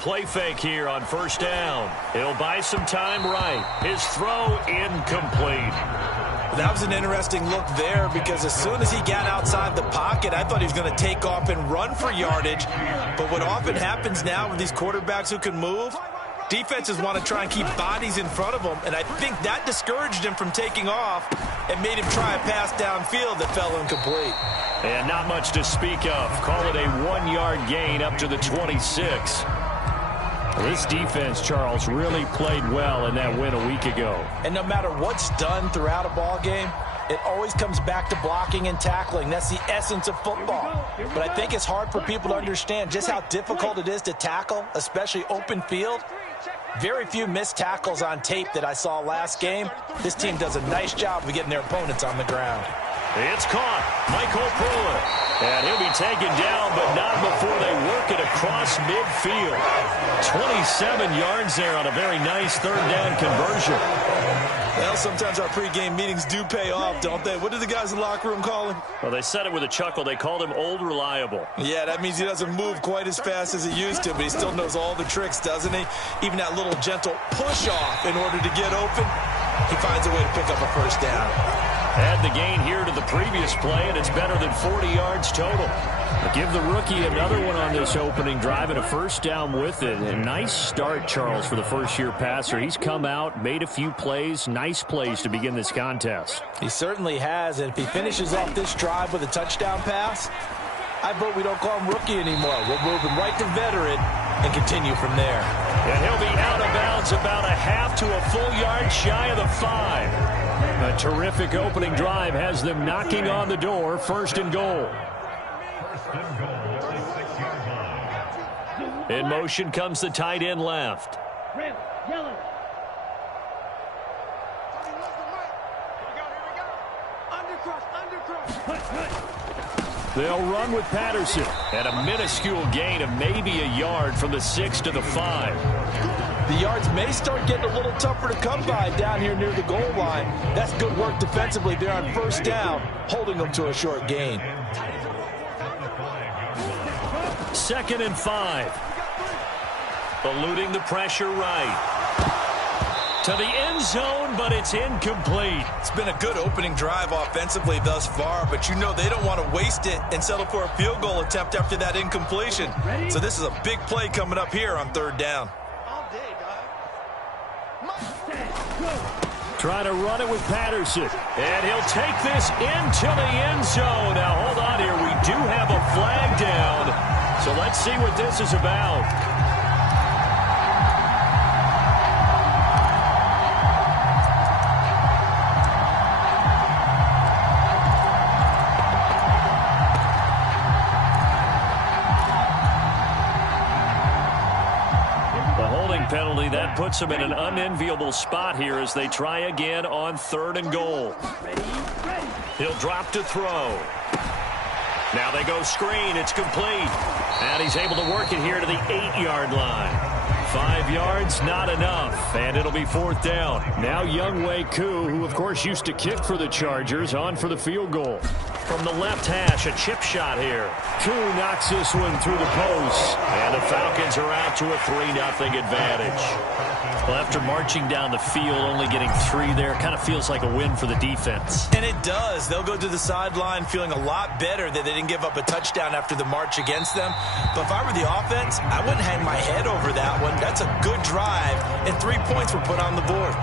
play fake here on first down. He'll buy some time right. His throw incomplete. That was an interesting look there because as soon as he got outside the pocket, I thought he was going to take off and run for yardage. But what often happens now with these quarterbacks who can move, defenses want to try and keep bodies in front of them, and I think that discouraged him from taking off and made him try a pass downfield that fell incomplete. And not much to speak of. Call it a 1-yard gain up to the 26. This defense, Charles, really played well in that win a week ago. And no matter what's done throughout a ball game, it always comes back to blocking and tackling. That's the essence of football. But I think it's hard for people to understand just how difficult it is to tackle, especially open field. Very few missed tackles on tape that I saw last game. This team does a nice job of getting their opponents on the ground. It's caught. Michael Pruitt. And he'll be taken down, but not before they work it across midfield. 27 yards there on a very nice third down conversion. Well, sometimes our pregame meetings do pay off, don't they? What did the guys in the locker room call him? Well, they said it with a chuckle. They called him Old Reliable. Yeah, that means he doesn't move quite as fast as he used to, but he still knows all the tricks, doesn't he? Even that little gentle push-off in order to get open, he finds a way to pick up a first down. Add the gain here to the previous play, and it's better than 40 yards total. Give the rookie another one on this opening drive and a first down with it. A nice start, Charles, for the first-year passer. He's come out, made a few plays, nice plays to begin this contest. He certainly has, and if he finishes off this drive with a touchdown pass, I vote we don't call him rookie anymore. We'll move him right to veteran and continue from there. And he'll be out of bounds about a half to a full yard shy of the 5. A terrific opening drive has them knocking on the door, first and goal. In motion comes the tight end left. They'll run with Patterson at a minuscule gain of maybe a yard from the 6 to the 5. The yards may start getting a little tougher to come by down here near the goal line. That's good work defensively there on first down, holding them to a short gain. 2nd and 5. Eluding the pressure right. To the end zone, but it's incomplete. It's been a good opening drive offensively thus far, but you know they don't want to waste it and settle for a field goal attempt after that incompletion. So this is a big play coming up here on third down. Try to run it with Patterson. And he'll take this into the end zone. Now, hold on here. We do have a flag down. So let's see what this is about. Penalty that puts them in an unenviable spot here as they try again on 3rd and goal. He'll drop to throw. Now they go screen. It's complete. And he's able to work it here to the 8-yard line. 5 yards, not enough. And it'll be 4th down. Now Younghoe Koo, who of course used to kick for the Chargers, on for the field goal. From the left hash, a chip shot here. Koo knocks this one through the post. And the Falcons are out to a 3-0 advantage. Well, after marching down the field, only getting 3 there, kind of feels like a win for the defense. And it does. They'll go to the sideline feeling a lot better that they didn't give up a touchdown after the march against them. But if I were the offense, I wouldn't hang my head over that one. That's a good drive, and 3 points were put on the board.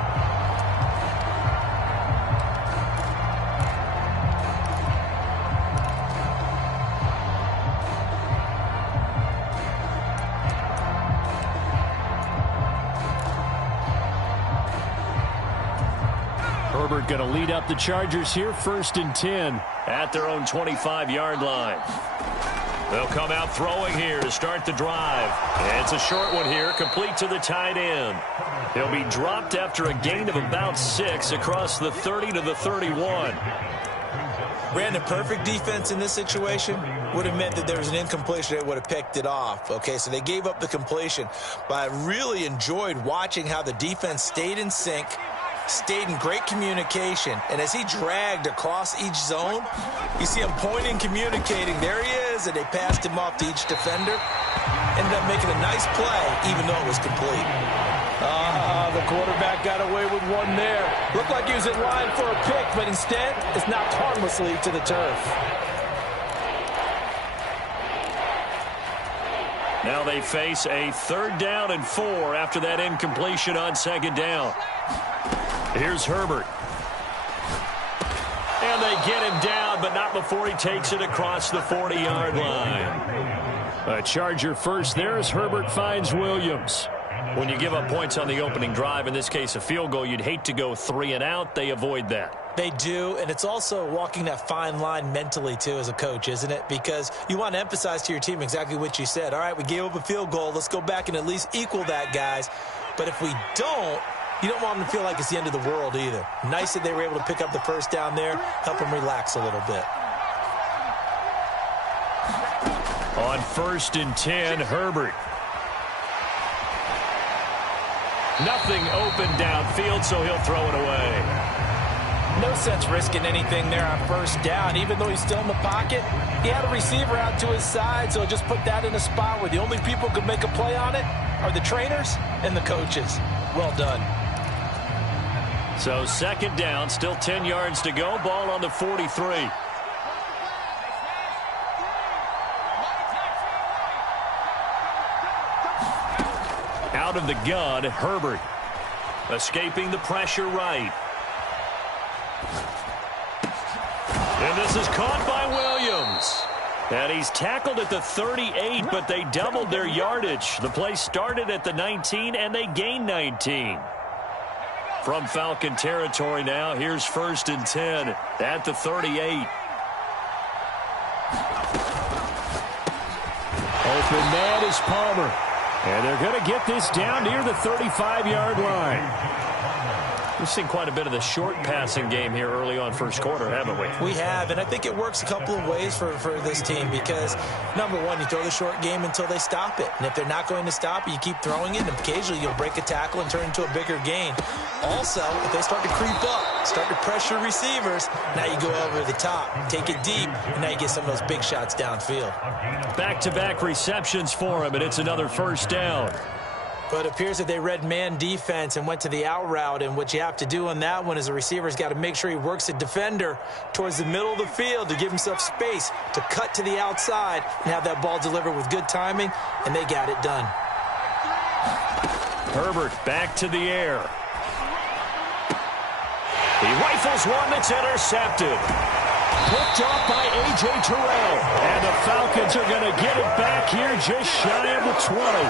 Herbert going to lead up the Chargers here, 1st and 10 at their own 25-yard line. They'll come out throwing here to start the drive. And it's a short one here, complete to the tight end. He'll be dropped after a gain of about 6 across the 30 to the 31. Brandon, perfect defense in this situation would have meant that there was an incompletion. They would have picked it off. Okay, so they gave up the completion. But I really enjoyed watching how the defense stayed in sync, stayed in great communication, and as he dragged across each zone, you see him pointing, communicating. There he is, and they passed him off to each defender. Ended up making a nice play, even though it was complete. The quarterback got away with one there. Looked like he was in line for a pick, but instead, it's knocked harmlessly to the turf. Now they face a 3rd down and 4 after that incompletion on 2nd down. Here's Herbert. And they get him down, but not before he takes it across the 40-yard line. A Charger first there as Herbert finds Williams. When you give up points on the opening drive, in this case a field goal, you'd hate to go 3 and out. They avoid that. They do, and it's also walking that fine line mentally, too, as a coach, isn't it? Because you want to emphasize to your team exactly what you said. All right, we gave up a field goal. Let's go back and at least equal that, guys. But if we don't, you don't want them to feel like it's the end of the world either. Nice that they were able to pick up the first down there, help them relax a little bit. On 1st and 10, Herbert. Nothing open downfield, so he'll throw it away. No sense risking anything there on 1st down. Even though he's still in the pocket, he had a receiver out to his side, so just put that in a spot where the only people who can make a play on it are the trainers and the coaches. Well done. So 2nd down, still 10 yards to go. Ball on the 43. Out of the gun, Herbert. Escaping the pressure right. And this is caught by Williams. And he's tackled at the 38, but they doubled their yardage. The play started at the 19, and they gained 19. From Falcon territory now, here's 1st and 10 at the 38. Open man is Palmer. And they're going to get this down near the 35-yard line. We've seen quite a bit of the short passing game here early on 1st quarter, haven't we? We have, and I think it works a couple of ways for this team because, number one, you throw the short game until they stop it. And if they're not going to stop it, you keep throwing it, and occasionally you'll break a tackle and turn into a bigger gain. Also, if they start to creep up, start to pressure receivers, now you go over the top, take it deep, and now you get some of those big shots downfield. Back-to-back receptions for him, and it's another 1st down. But it appears that they read man defense and went to the out route, and what you have to do on that one is the receiver's got to make sure he works a defender towards the middle of the field to give himself space to cut to the outside and have that ball delivered with good timing, and they got it done. Herbert back to the air. He rifles one that's intercepted. Picked off by A.J. Terrell. And the Falcons are going to get it back here just shy of the 20.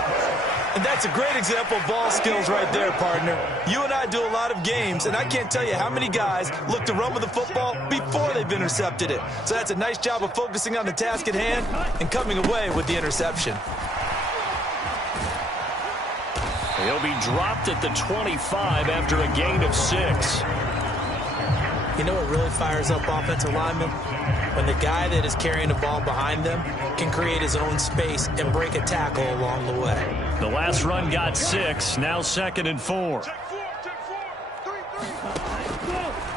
And that's a great example of ball skills right there, partner. You and I do a lot of games, and I can't tell you how many guys look to run with the football before they've intercepted it. So that's a nice job of focusing on the task at hand and coming away with the interception. He'll be dropped at the 25 after a gain of 6. You know what really fires up offensive linemen? When the guy that is carrying the ball behind them can create his own space and break a tackle along the way. The last run got 6, now 2nd and 4.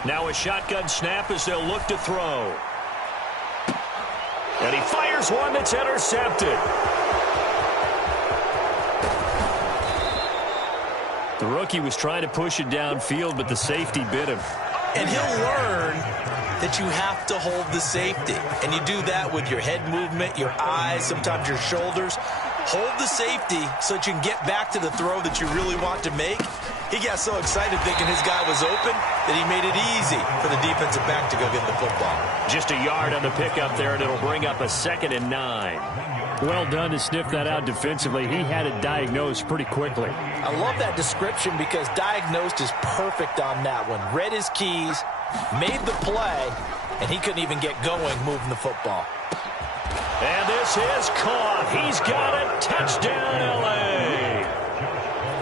Now a shotgun snap as they'll look to throw. And he fires one that's intercepted. The rookie was trying to push it downfield, but the safety bit him. And he'll learn that you have to hold the safety. And you do that with your head movement, your eyes, sometimes your shoulders. Hold the safety so that you can get back to the throw that you really want to make. He got so excited thinking his guy was open that he made it easy for the defensive back to go get the football. Just a yard on the pickup there, and it'll bring up a 2nd and 9. Well done to sniff that out defensively. He had it diagnosed pretty quickly. I love that description because diagnosed is perfect on that one. Read his keys, made the play, and he couldn't even get going moving the football. And this is caught. He's got it. Touchdown, L.A.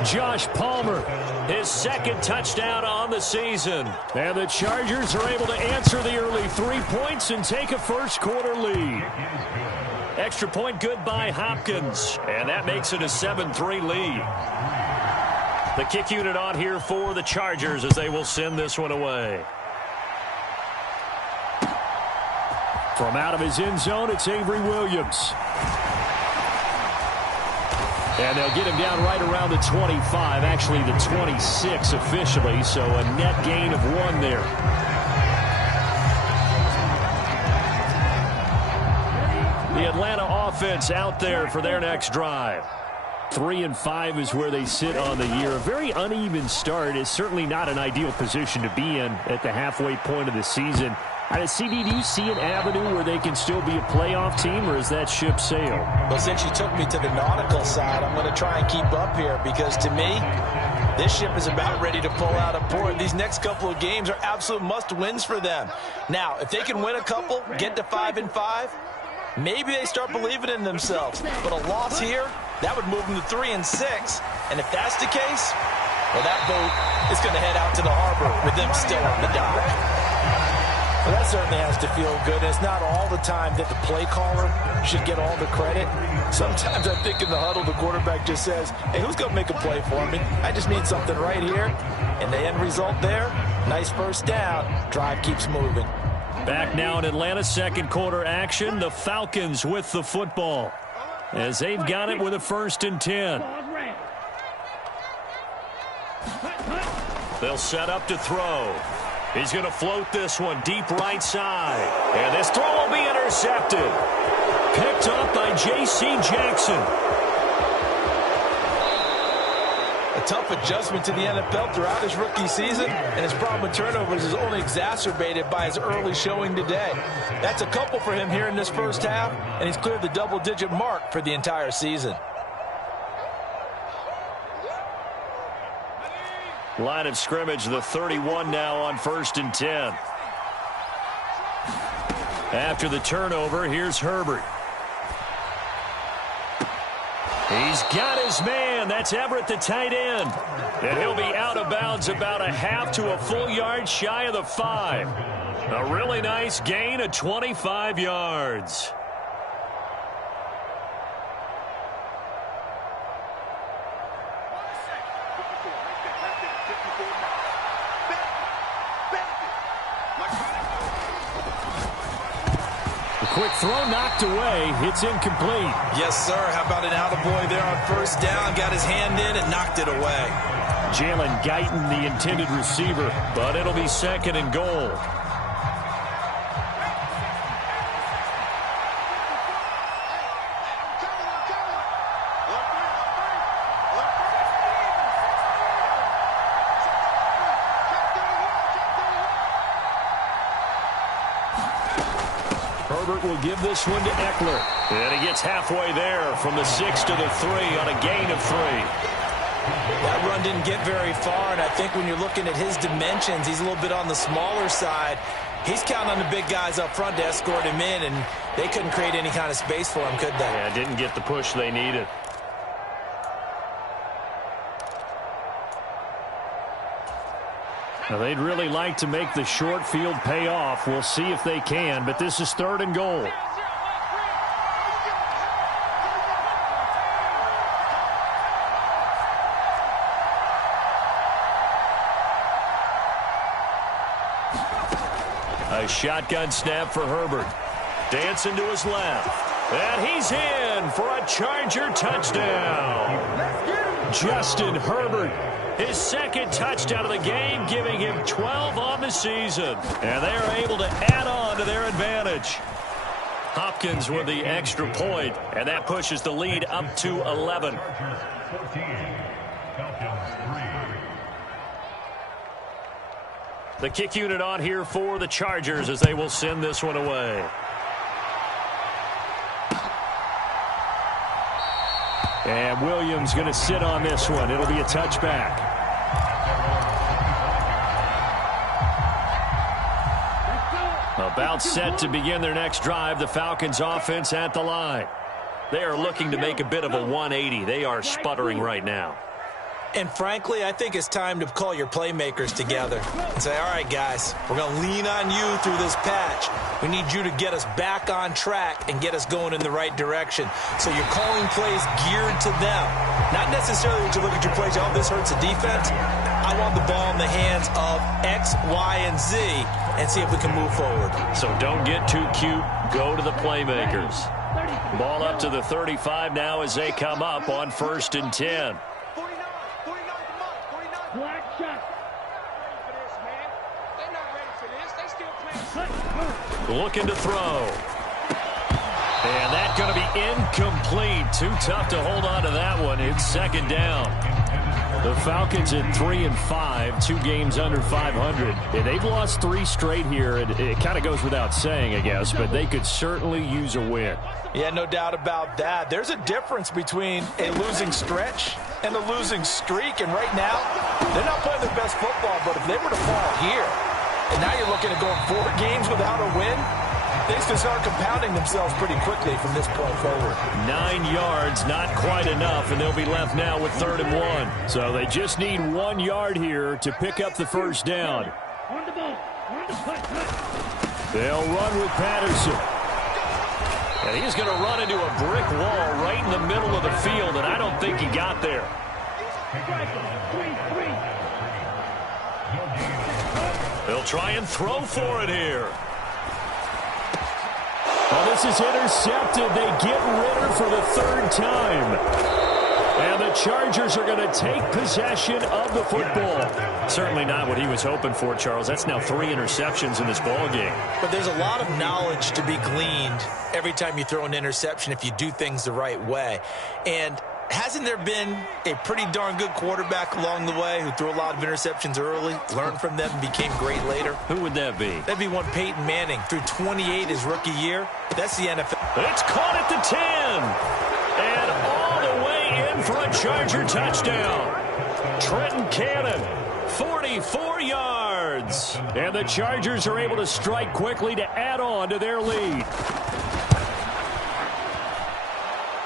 Josh Palmer. His 2nd touchdown on the season. And the Chargers are able to answer the early 3 points and take a 1st quarter lead. Extra point good by Hopkins. And that makes it a 7-3 lead. The kick unit on here for the Chargers as they will send this one away. From out of his end zone, it's Avery Williams. And they'll get him down right around the 25, actually the 26 officially, so a net gain of 1 there. The Atlanta offense out there for their next drive. 3-5 is where they sit on the year. A very uneven start is certainly not an ideal position to be in at the halfway point of the season. CD, do you see an avenue where they can still be a playoff team, or is that ship sailed? Well, since you took me to the nautical side, I'm going to try and keep up here because, to me, this ship is about ready to pull out of port. These next couple of games are absolute must-wins for them. Now, if they can win a couple, get to 5-5, maybe they start believing in themselves. But a loss here, that would move them to 3-6. And if that's the case, well, that boat is going to head out to the harbor with them still on the dock. Well, that certainly has to feel good. And it's not all the time that the play caller should get all the credit. Sometimes I think in the huddle, the quarterback just says, hey, who's going to make a play for me? I just need something right here. And the end result there, nice first down. Drive keeps moving. Back now in Atlanta's second quarter action, the Falcons with the football as they've got it with a 1st and 10. They'll set up to throw. He's going to float this one deep right side. And this throw will be intercepted. Picked up by J.C. Jackson. A tough adjustment to the NFL throughout his rookie season, and his problem with turnovers is only exacerbated by his early showing today. That's a couple for him here in this first half, and he's cleared the double-digit mark for the entire season. Line of scrimmage, the 31 now on 1st and 10. After the turnover, here's Herbert. He's got his man. That's Everett, the tight end. And he'll be out of bounds about a half to a full yard shy of the 5. A really nice gain of 25 yards. Quick throw knocked away. It's incomplete. Yes, sir. How about an attaboy there on 1st down? Got his hand in and knocked it away. Jalen Guyton, the intended receiver. But it'll be 2nd and goal. Herbert will give this one to Eckler. And he gets halfway there from the 6 to the 3 on a gain of 3. That run didn't get very far, and I think when you're looking at his dimensions, he's a little bit on the smaller side. He's counting on the big guys up front to escort him in, and they couldn't create any kind of space for him, could they? Yeah, didn't get the push they needed. Now, they'd really like to make the short field pay off. We'll see if they can, but this is 3rd and goal. A shotgun snap for Herbert. Dancing to his left. And he's in for a Charger touchdown. Justin Herbert, his 2nd touchdown of the game, giving him 12 on the season. And they're able to add on to their advantage. Hopkins with the extra point, and that pushes the lead up to 11. The kick unit on here for the Chargers as they will send this one away. And Williams going to sit on this one. It'll be a touchback. About set to begin their next drive. The Falcons offense at the line. They are looking to make a bit of a 180. They are sputtering right now. And frankly, I think it's time to call your playmakers together and say, all right, guys, we're going to lean on you through this patch. We need you to get us back on track and get us going in the right direction. So you're calling plays geared to them. Not necessarily that you look at your plays, oh, this hurts the defense. I want the ball in the hands of X, Y, and Z and see if we can move forward. So don't get too cute. Go to the playmakers. Ball up to the 35 now as they come up on 1st and 10. Looking to throw. And that's going to be incomplete. Too tough to hold on to that one. It's 2nd down. The Falcons at 3-5, 2 games under 500. And they've lost 3 straight here. It kind of goes without saying, I guess, but they could certainly use a win. Yeah, no doubt about that. There's a difference between a losing stretch and a losing streak. And right now, they're not playing their best football, but if they were to fall here, and now you're looking at going 4 games without a win, things can start compounding themselves pretty quickly from this point forward. 9 yards, not quite enough, and they'll be left now with 3rd and 1. So they just need 1 yard here to pick up the 1st down. They'll run with Patterson. And he's going to run into a brick wall right in the middle of the field, and I don't think he got there. They'll try and throw for it here. Well, this is intercepted. They get Ritter for the 3rd time. And the Chargers are going to take possession of the football. Certainly not what he was hoping for, Charles. That's now 3 interceptions in this ball game. But there's a lot of knowledge to be gleaned every time you throw an interception if you do things the right way. And hasn't there been a pretty darn good quarterback along the way who threw a lot of interceptions early, learned from them, and became great later? Who would that be? That'd be one Peyton Manning. Threw 28 his rookie year. That's the NFL. It's caught at the 10. And all the way in for a Charger touchdown. Trenton Cannon, 44 yards. And the Chargers are able to strike quickly to add on to their lead.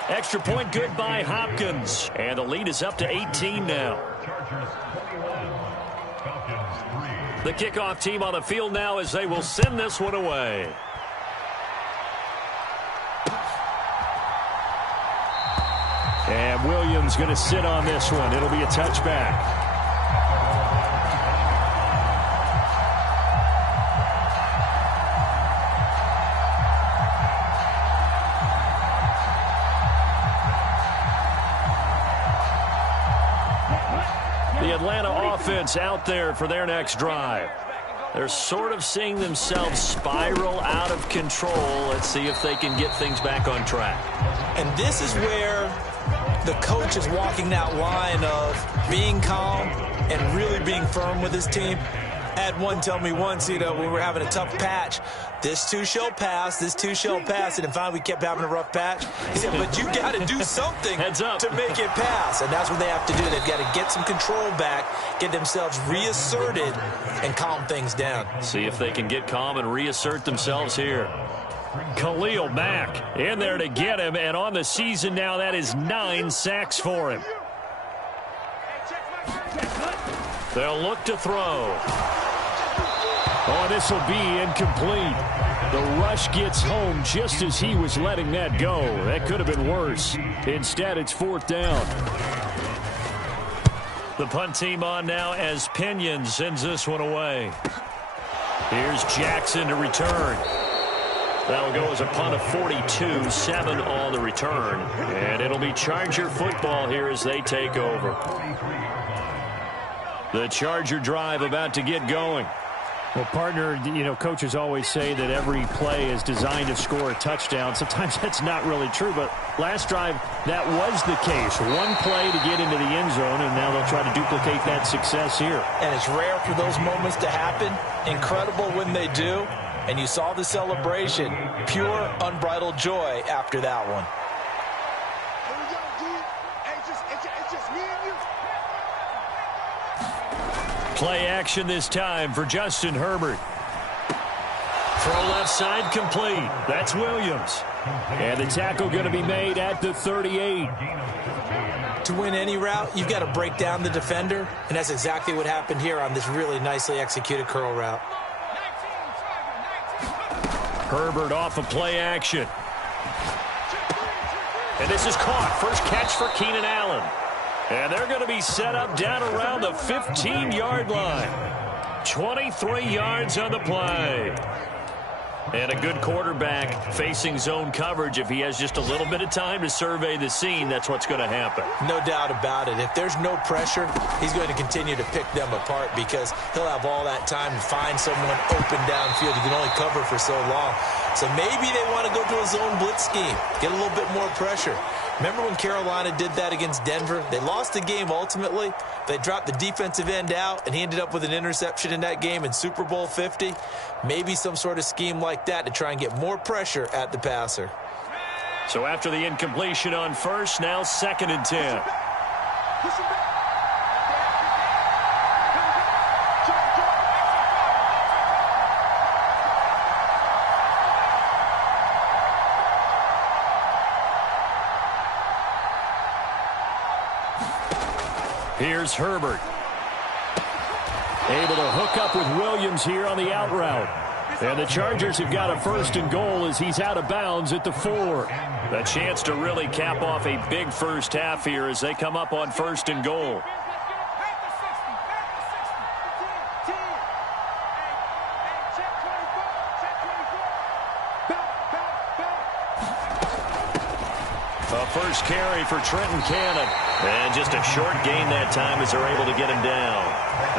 Extra point good by Hopkins. And the lead is up to 18 now. The kickoff team on the field now as they will send this one away. And Williams going to sit on this one. It'll be a touchback. The Atlanta offense out there for their next drive. They're sort of seeing themselves spiral out of control. Let's see if they can get things back on track. And this is where the coach is walking that line of being calm and really being firm with his team. I had one tell me once, when we were having a tough patch, this too shall pass, this too shall pass, and finally we kept having a rough patch. He said, but you got to do something to make it pass, and that's what they have to do. They've got to get some control back, get themselves reasserted, and calm things down. See if they can get calm and reassert themselves here. Khalil Mack in there to get him, and on the season now, that is 9 sacks for him. They'll look to throw. Oh, this will be incomplete. The rush gets home just as he was letting that go. That could have been worse. Instead, it's 4th down. The punt team on now as Pinion sends this one away. Here's Jackson to return. That'll go as a punt of 42, 7 on the return. And it'll be Charger football here as they take over. The Charger drive about to get going. Well, partner, coaches always say that every play is designed to score a touchdown. Sometimes that's not really true, but last drive, that was the case. One play to get into the end zone, and now they'll try to duplicate that success here. And it's rare for those moments to happen. Incredible when they do. And you saw the celebration. Pure, unbridled joy after that one. Play action this time for Justin Herbert. Throw left side complete. That's Williams. And the tackle going to be made at the 38. To win any route, you've got to break down the defender, and that's exactly what happened here on this really nicely executed curl route. Herbert off of play action. And this is caught. First catch for Keenan Allen. And they're going to be set up down around the 15-yard line. 23 yards on the play. And a good quarterback facing zone coverage, if he has just a little bit of time to survey the scene, that's what's going to happen. No doubt about it. If there's no pressure, he's going to continue to pick them apart because he'll have all that time to find someone open downfield. He can only cover for so long. So maybe they want to go to a zone blitz scheme, get a little bit more pressure. Remember when Carolina did that against Denver? They lost the game ultimately. They dropped the defensive end out, and he ended up with an interception in that game in Super Bowl 50. Maybe some sort of scheme like that to try and get more pressure at the passer. So after the incompletion on first, now 2nd and 10. Here's Herbert. Able to hook up with Williams here on the out route. And the Chargers have got a 1st and goal as he's out of bounds at the 4. A chance to really cap off a big first half here as they come up on 1st and goal. A first carry for Trenton Cannon. And just a short gain that time as they're able to get him down.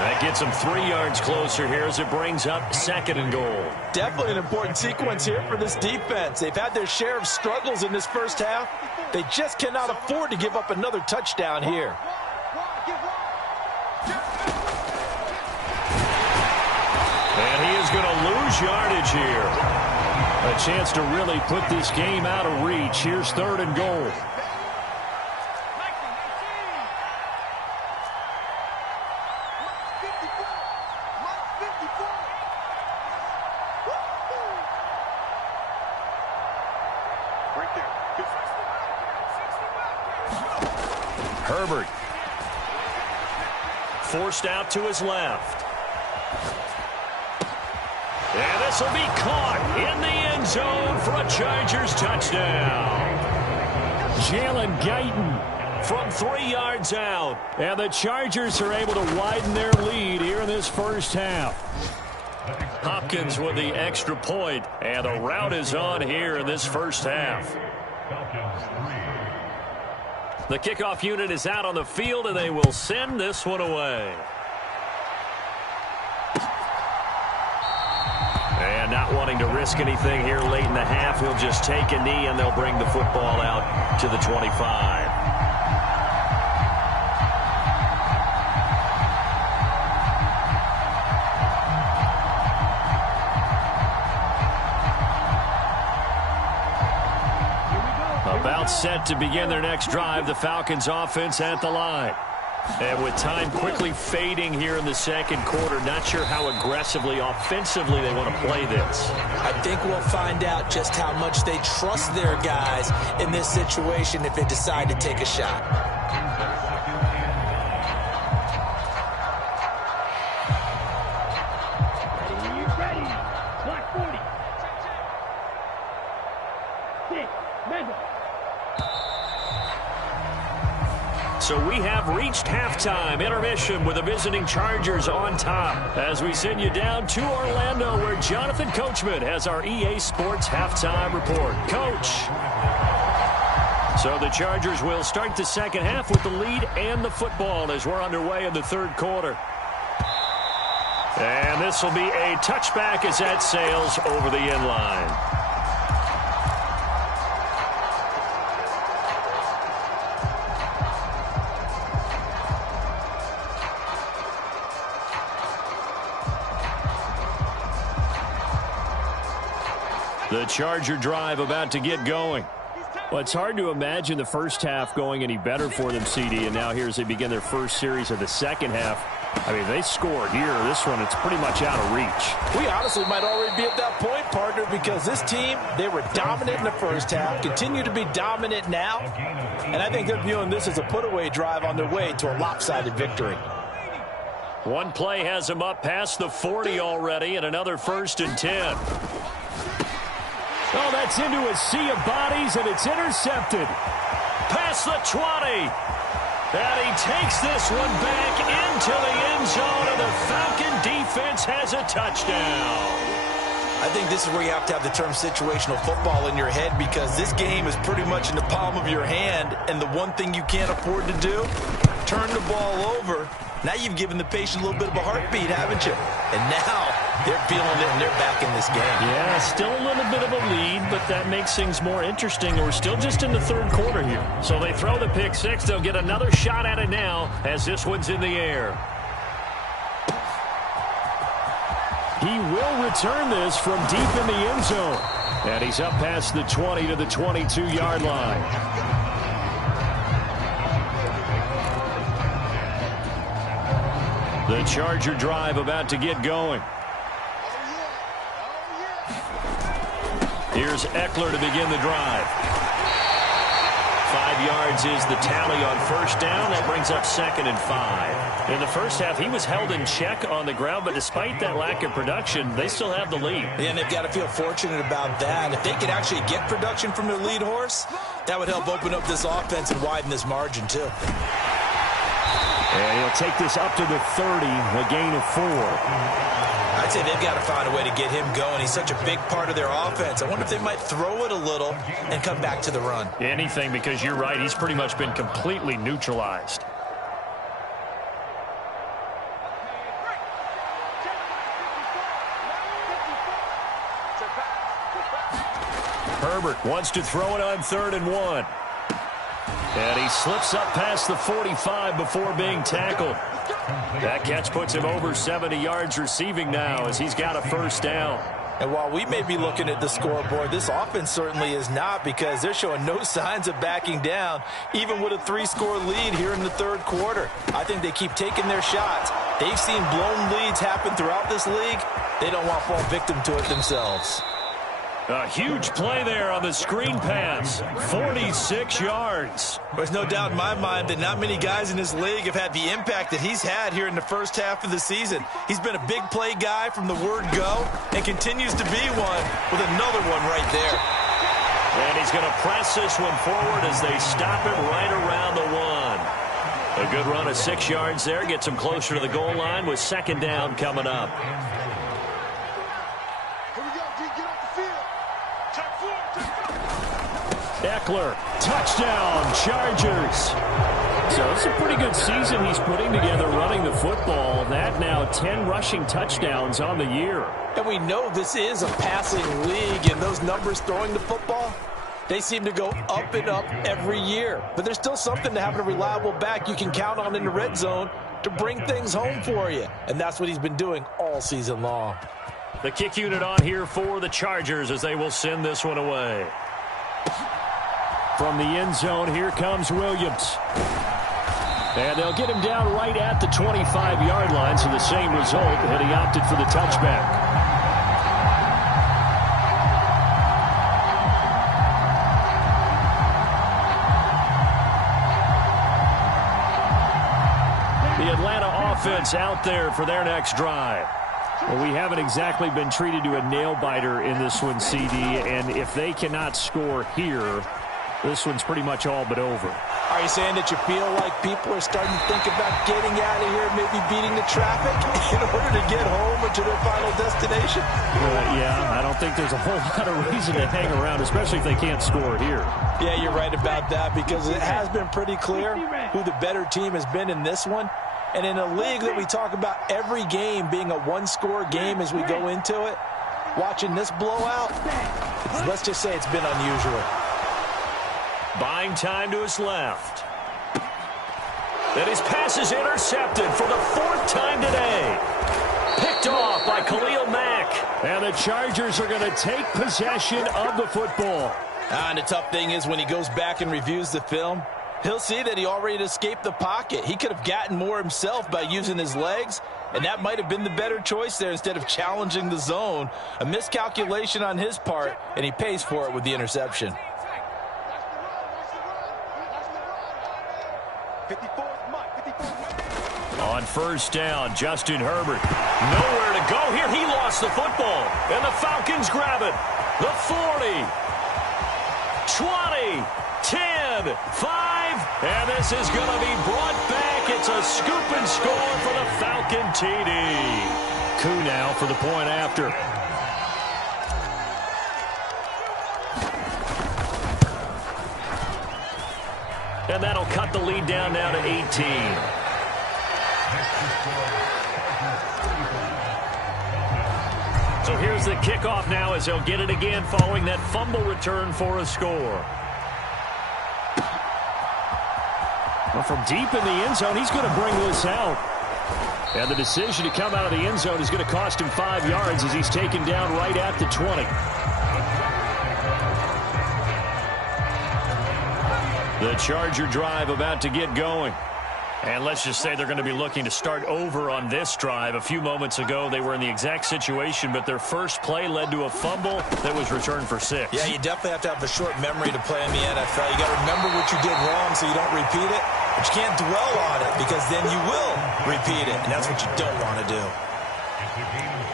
That gets him 3 yards closer here as it brings up 2nd and goal. Definitely an important sequence here for this defense. They've had their share of struggles in this first half. They just cannot afford to give up another touchdown here. And he is going to lose yardage here. A chance to really put this game out of reach. Here's 3rd and goal. Herbert. Forced out to his left. And this will be caught in the end zone for a Chargers touchdown. Jalen Guyton from 3 yards out. And the Chargers are able to widen their lead here in this first half. Hopkins with the extra point, and the route is on here in this first half. The kickoff unit is out on the field, and they will send this one away. And not wanting to risk anything here late in the half, he'll just take a knee, and they'll bring the football out to the 25. About set to begin their next drive, the Falcons offense at the line. And with time quickly fading here in the second quarter, not sure how aggressively, offensively they want to play this. I think we'll find out just how much they trust their guys in this situation if they decide to take a shot. Ready. Black 40. Six. Mendo. So we have reached halftime intermission with the visiting Chargers on top as we send you down to Orlando where Jonathan Coachman has our EA Sports halftime report. Coach. So the Chargers will start the second half with the lead and the football as we're underway in the third quarter. And this will be a touchback as that sails over the end line. The Charger drive about to get going. Well, it's hard to imagine the first half going any better for them, CD, and now here as they begin their first series of the second half. I mean, they scored here. This one, it's pretty much out of reach. We honestly might already be at that point, partner, because this team, they were dominant in the first half, continue to be dominant now, and I think they're viewing this as a put-away drive on their way to a lopsided victory. One play has them up past the 40 already, and another 1st and 10. Oh, that's into a sea of bodies, and it's intercepted. Past the 20. And he takes this one back into the end zone, and the Falcon defense has a touchdown. I think this is where you have to have the term situational football in your head, because this game is pretty much in the palm of your hand, and the one thing you can't afford to do, turn the ball over. Now you've given the patient a little bit of a heartbeat, haven't you? And now they're feeling it, and they're back in this game. Yeah, still a little bit of a lead, but that makes things more interesting. We're still just in the third quarter here. So they throw the pick six. They'll get another shot at it now as this one's in the air. He will return this from deep in the end zone. And he's up past the 20 to the 22-yard line. The Charger drive about to get going. Here's Eckler to begin the drive. 5 yards is the tally on first down. That brings up 2nd and 5. In the first half, he was held in check on the ground, but despite that lack of production, they still have the lead. And they've got to feel fortunate about that. If they could actually get production from their lead horse, that would help open up this offense and widen this margin, too. And he'll take this up to the 30, a gain of 4. I'd say they've got to find a way to get him going. He's such a big part of their offense. I wonder if they might throw it a little and come back to the run. Anything, because you're right. He's pretty much been completely neutralized. Herbert wants to throw it on 3rd and 1. And he slips up past the 45 before being tackled. That catch puts him over 70 yards receiving now as he's got a first down. And while we may be looking at the scoreboard, this offense certainly is not, because they're showing no signs of backing down, even with a 3-score lead here in the third quarter. I think they keep taking their shots. They've seen blown leads happen throughout this league. They don't want to fall victim to it themselves. A huge play there on the screen pass. 46 yards. There's no doubt in my mind that not many guys in this league have had the impact that he's had here in the first half of the season. He's been a big play guy from the word go and continues to be one with another one right there. And he's going to press this one forward as they stop it right around the 1. A good run of 6 yards there. Gets him closer to the goal line with 2nd down coming up. Eckler, touchdown, Chargers. So it's a pretty good season he's putting together running the football. That now 10 rushing touchdowns on the year. And we know this is a passing league, and those numbers throwing the football, they seem to go up and up every year. But there's still something to having a reliable back you can count on in the red zone to bring things home for you. And that's what he's been doing all season long. The kick unit on here for the Chargers as they will send this one away. From the end zone, here comes Williams. And they'll get him down right at the 25-yard line, so the same result, and he opted for the touchback. The Atlanta offense out there for their next drive. Well, we haven't exactly been treated to a nail-biter in this one, CD, and if they cannot score here, this one's pretty much all but over. Are you saying that you feel like people are starting to think about getting out of here, maybe beating the traffic in order to get home or to their final destination? Yeah, I don't think there's a whole lot of reason to hang around, especially if they can't score here. Yeah, you're right about that, because it has been pretty clear who the better team has been in this one. And in a league that we talk about every game being a one-score game as we go into it, watching this blowout, let's just say it's been unusual. Buying time to his left. And his pass is intercepted for the 4th time today. Picked off by Khalil Mack. And the Chargers are going to take possession of the football. And the tough thing is when he goes back and reviews the film, he'll see that he already escaped the pocket. He could have gotten more himself by using his legs, and that might have been the better choice there instead of challenging the zone. A miscalculation on his part, and he pays for it with the interception. On first down, Justin Herbert. Nowhere to go here. He lost the football. And the Falcons grab it. The 40. 20. 10. 5. And this is going to be brought back. It's a scoop and score for the Falcon TD. Koo now for the point after. And that'll cut the lead down now to 18. So here's the kickoff now as they'll get it again following that fumble return for a score. Well, from deep in the end zone, he's going to bring this out. And the decision to come out of the end zone is going to cost him 5 yards as he's taken down right at the 20. The Charger drive about to get going. And let's just say they're going to be looking to start over on this drive. A few moments ago, they were in the exact situation, but their first play led to a fumble that was returned for 6. Yeah, you definitely have to have a short memory to play in the NFL. You got to remember what you did wrong so you don't repeat it, but you can't dwell on it because then you will repeat it, and that's what you don't want to do.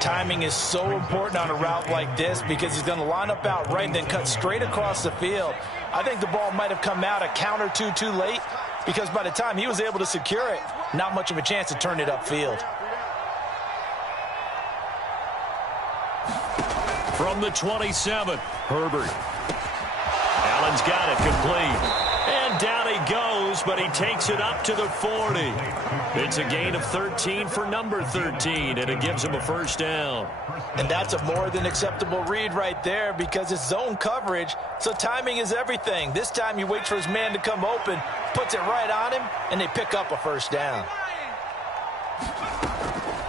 Timing is so important on a route like this because he's going to line up out right and then cut straight across the field. I think the ball might have come out a count or two too late, because by the time he was able to secure it, not much of a chance to turn it upfield. From the 27, Herbert. Allen's got it complete. And down he goes, but he takes it up to the 40. It's a gain of 13 for number 13, and it gives him a first down. And that's a more than acceptable read right there because it's zone coverage, so timing is everything. This time he waits for his man to come open, puts it right on him, and they pick up a first down.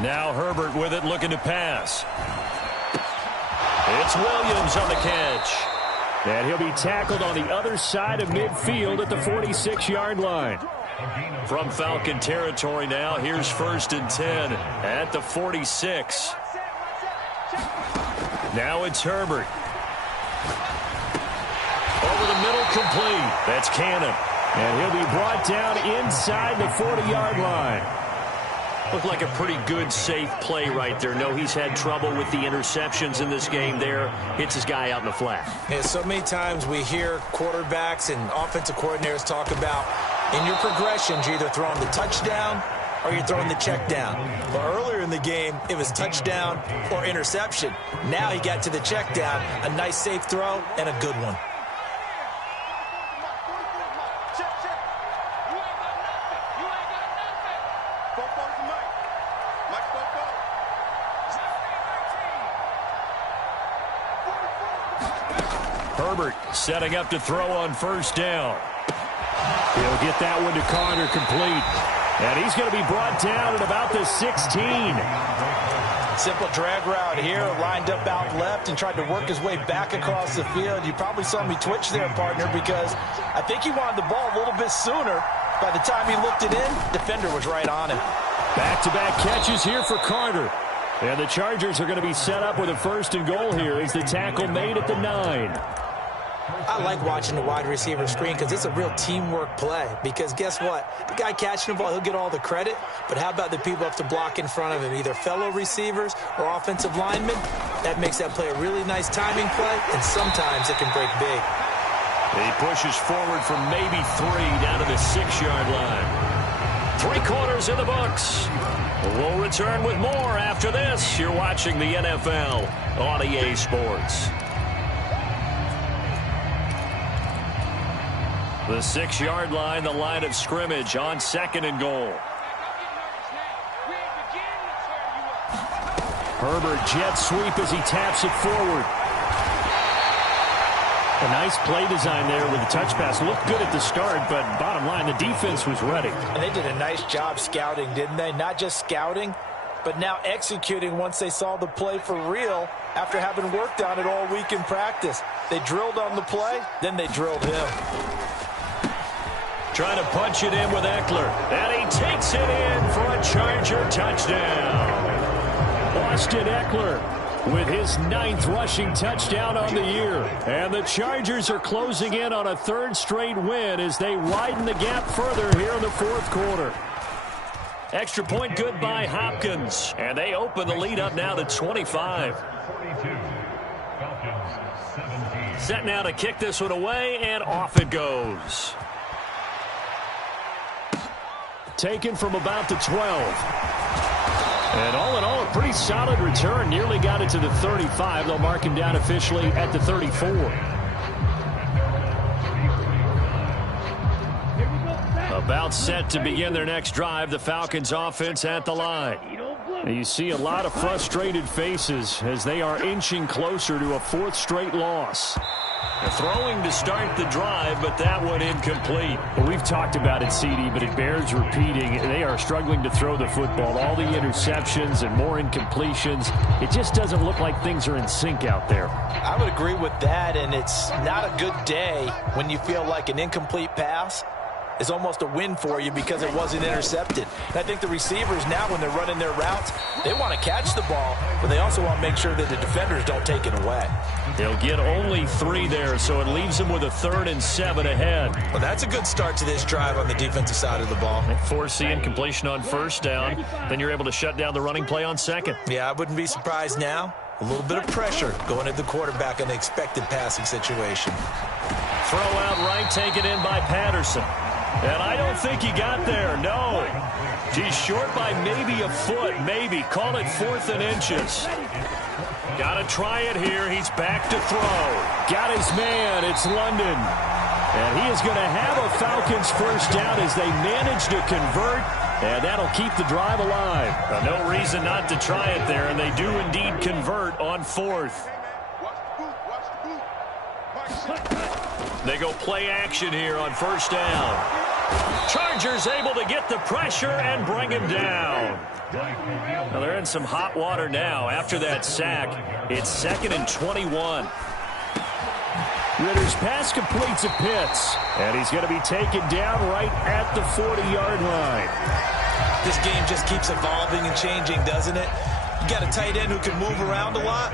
Now Herbert with it, looking to pass. It's Williams on the catch. And he'll be tackled on the other side of midfield at the 46-yard line. From Falcon territory now, here's 1st and 10 at the 46. Now it's Herbert. Over the middle, complete. That's Cannon. And he'll be brought down inside the 40-yard line. Looked like a pretty good, safe play right there. No, he's had trouble with the interceptions in this game there. Hits his guy out in the flat. Yeah, so many times we hear quarterbacks and offensive coordinators talk about in your progressions, you're either throwing the touchdown or you're throwing the check down. But earlier in the game, it was touchdown or interception. Now he got to the check down, a nice safe throw, and a good one. Herbert setting up to throw on first down. He'll get that one to Carter complete. And he's going to be brought down at about the 16. Simple drag route here, lined up out left and tried to work his way back across the field. You probably saw me twitch there, partner, because I think he wanted the ball a little bit sooner. By the time he looked it in, defender was right on him. Back-to-back catches here for Carter. And the Chargers are going to be set up with a 1st and goal here as the tackle made at the 9. I like watching the wide receiver screen because it's a real teamwork play. Because guess what? The guy catching the ball, he'll get all the credit. But how about the people up to block in front of him, either fellow receivers or offensive linemen? That makes that play a really nice timing play, and sometimes it can break big. He pushes forward from maybe 3 down to the 6-yard line. 3 quarters in the books. We'll return with more after this. You're watching the NFL on EA Sports. The 6-yard line, the line of scrimmage on 2nd and goal. Herbert jet sweep as he taps it forward. A nice play design there with the touch pass. Looked good at the start, but bottom line, the defense was ready. And they did a nice job scouting, didn't they? Not just scouting, but now executing once they saw the play for real after having worked on it all week in practice. They drilled on the play, then they drilled him. Trying to punch it in with Eckler. And he takes it in for a Charger touchdown. Austin Eckler with his 9th rushing touchdown on the year. And the Chargers are closing in on a 3rd straight win as they widen the gap further here in the 4th quarter. Extra point good by Hopkins. And they open the lead up now to 25. Set now to kick this one away, and off it goes. Taken from about the 12. And all in all, a pretty solid return. Nearly got it to the 35. They'll mark him down officially at the 34. About set to begin their next drive, the Falcons offense at the line. You see a lot of frustrated faces as they are inching closer to a fourth straight loss. They're throwing to start the drive, but that one incomplete. Well, we've talked about it, CD, but it bears repeating. They are struggling to throw the football. All the interceptions and more incompletions. It just doesn't look like things are in sync out there. I would agree with that, and it's not a good day when you feel like an incomplete pass is almost a win for you because it wasn't intercepted. And I think the receivers now, when they're running their routes, they want to catch the ball, but they also want to make sure that the defenders don't take it away. They'll get only 3 there, so it leaves them with a 3rd and 7 ahead. Well, that's a good start to this drive on the defensive side of the ball. They force the incompletion on first down. Then you're able to shut down the running play on second. Yeah, I wouldn't be surprised now. A little bit of pressure going at the quarterback in an expected passing situation. Throw out right, taken in by Patterson. And I don't think he got there, no. He's short by maybe a foot, maybe. Call it 4th and inches. Got to try it here. He's back to throw. Got his man. It's London. And he is going to have a Falcons first down as they manage to convert. And that'll keep the drive alive. No reason not to try it there, and they do indeed convert on 4th. They go play action here on first down. Chargers able to get the pressure and bring him down. Now they're in some hot water now after that sack. It's 2nd and 21. Ritter's pass completes to Pitts. And he's going to be taken down right at the 40-yard line. This game just keeps evolving and changing, doesn't it? You got a tight end who can move around a lot,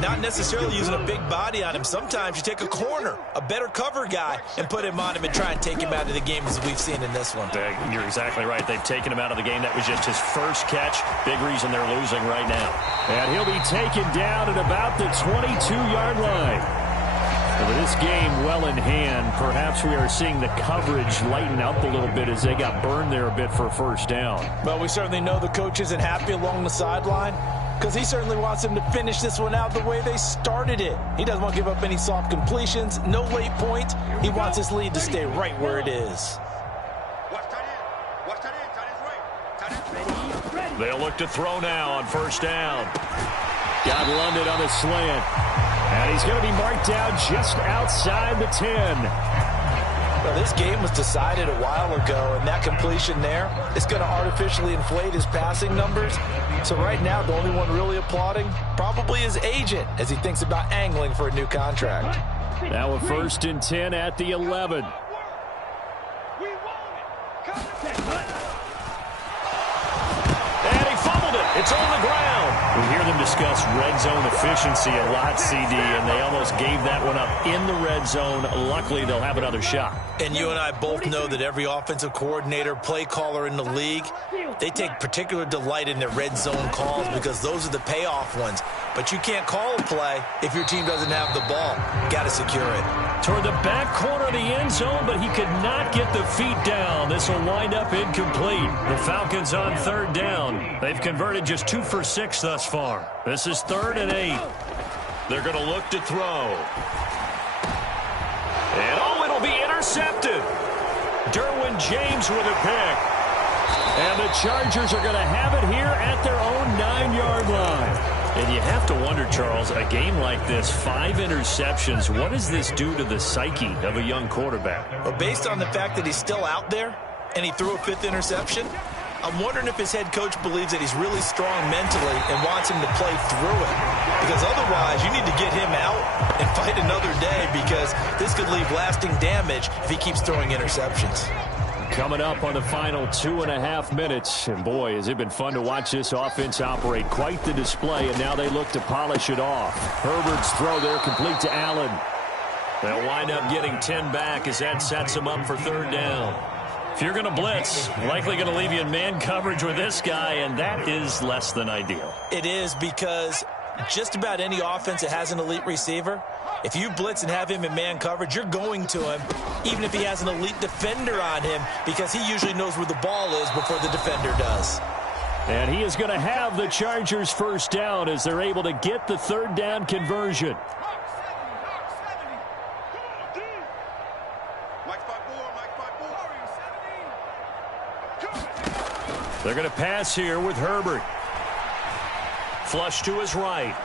not necessarily using a big body on him. Sometimes you take a corner, a better cover guy, and put him on him and try and take him out of the game as we've seen in this one. You're exactly right. They've taken him out of the game. That was just his first catch. Big reason they're losing right now. And he'll be taken down at about the 22-yard line. With this game well in hand, perhaps we are seeing the coverage lighten up a little bit as they got burned there a bit for a first down. Well, we certainly know the coach isn't happy along the sideline because he certainly wants them to finish this one out the way they started it. He doesn't want to give up any soft completions, no late points. He wants his lead to stay right where it is. They'll look to throw now on first down. Got London on the slant. And he's going to be marked down just outside the 10. Well, this game was decided a while ago, and that completion there is going to artificially inflate his passing numbers. So right now, the only one really applauding probably his agent as he thinks about angling for a new contract. Now a 1st and 10 at the 11. And he fumbled it. It's on the ground. We hear them discuss red zone efficiency a lot, CD, and they almost gave that one up in the red zone. Luckily, they'll have another shot. And you and I both know that every offensive coordinator, play caller in the league, they take particular delight in their red zone calls because those are the payoff ones. But you can't call a play if your team doesn't have the ball. Got to secure it. Toward the back corner of the end zone, but he could not get the feet down. This will wind up incomplete. The Falcons on 3rd down. They've converted just 2 for 6 thus far. This is 3rd and 8. They're going to look to throw. And it'll be intercepted. Derwin James with a pick. And the Chargers are going to have it here at their own 9-yard line. And you have to wonder, Charles, a game like this, 5 interceptions, what does this do to the psyche of a young quarterback? Well, based on the fact that he's still out there and he threw a 5th interception, I'm wondering if his head coach believes that he's really strong mentally and wants him to play through it. Because otherwise, you need to get him out and fight another day because this could leave lasting damage if he keeps throwing interceptions. Coming up on the final 2.5 minutes. And boy, has it been fun to watch this offense operate. Quite the display, and now they look to polish it off. Herbert's throw there complete to Allen. They'll wind up getting 10 back as that sets them up for 3rd down. If you're going to blitz, likely going to leave you in man coverage with this guy, and that is less than ideal. It is because just about any offense that has an elite receiver, if you blitz and have him in man coverage, you're going to him, even if he has an elite defender on him, because he usually knows where the ball is before the defender does. And he is going to have the Chargers first down as they're able to get the 3rd down conversion. They're going to pass here with Herbert. Flush to his right.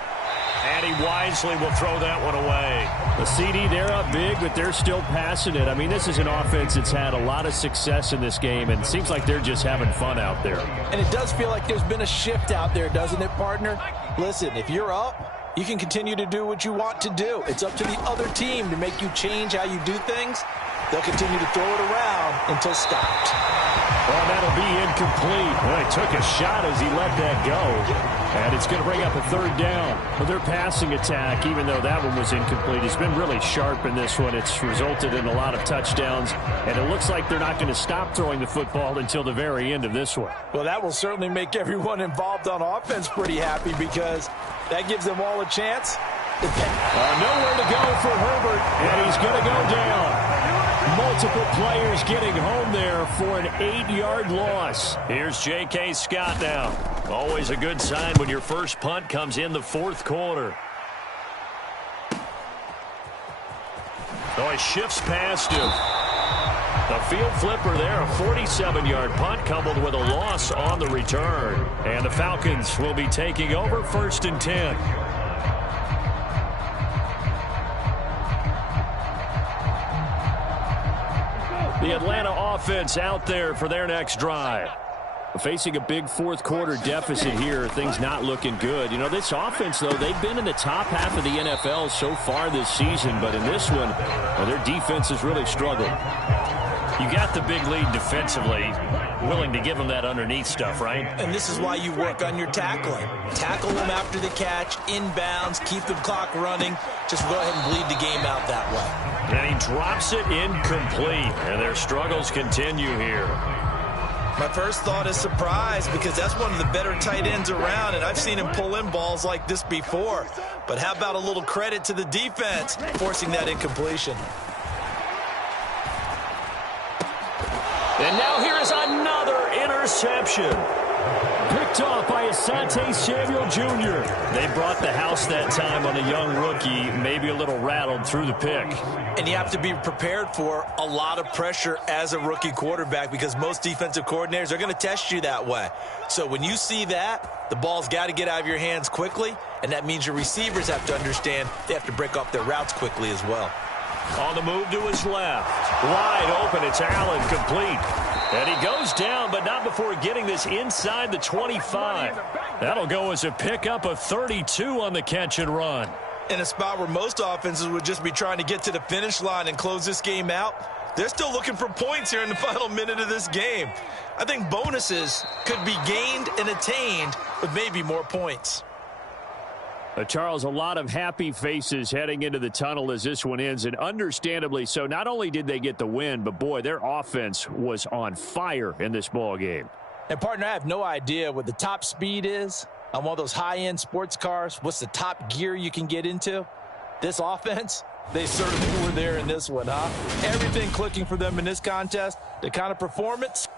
And he wisely will throw that one away. The CD, they're up big, but they're still passing it. I mean, this is an offense that's had a lot of success in this game, and it seems like they're just having fun out there. And it does feel like there's been a shift out there, doesn't it, partner? Listen, if you're up, you can continue to do what you want to do. It's up to the other team to make you change how you do things. They'll continue to throw it around until stopped. Well, that'll be incomplete. Well, he took a shot as he let that go. And it's going to bring up a third down. Well, their passing attack, even though that one was incomplete, has been really sharp in this one. It's resulted in a lot of touchdowns. And it looks like they're not going to stop throwing the football until the very end of this one. Well, that will certainly make everyone involved on offense pretty happy because that gives them all a chance. Nowhere to go for Herbert, and he's going to go down. Multiple players getting home there for an 8-yard loss. Here's J.K. Scott now. Always a good sign when your first punt comes in the fourth quarter. Oh, he shifts past him. A field flipper there, a 47-yard punt coupled with a loss on the return. And the Falcons will be taking over 1st and 10. The Atlanta offense out there for their next drive. Facing a big fourth quarter deficit here, things not looking good. You know, this offense, though, they've been in the top half of the NFL so far this season, but in this one, well, their defense has really struggled. You got the big lead defensively, willing to give them that underneath stuff, right? And this is why you work on your tackling. Tackle them after the catch, inbounds, keep the clock running. Just go ahead and bleed the game out that way. And he drops it incomplete, and their struggles continue here. My first thought is surprise because that's one of the better tight ends around, and I've seen him pull in balls like this before. But how about a little credit to the defense forcing that incompletion? And now here is another interception. Picked off by Asante Samuel Jr. They brought the house that time on a young rookie, maybe a little rattled through the pick. And you have to be prepared for a lot of pressure as a rookie quarterback because most defensive coordinators are going to test you that way. So when you see that, the ball's got to get out of your hands quickly, and that means your receivers have to understand they have to break off their routes quickly as well. On the move to his left. Wide open. It's Allen, complete. And he goes down, but not before getting this inside the 25. That'll go as a pickup of 32 on the catch and run. In a spot where most offenses would just be trying to get to the finish line and close this game out, they're still looking for points here in the final minute of this game. I think bonuses could be gained and attained with maybe more points. Charles, a lot of happy faces heading into the tunnel as this one ends, and understandably so. Not only did they get the win, but, boy, their offense was on fire in this ball game. And, partner, I have no idea what the top speed is on one of those high-end sports cars. What's the top gear you can get into? This offense, they certainly were there in this one, huh? Everything clicking for them in this contest, the kind of performance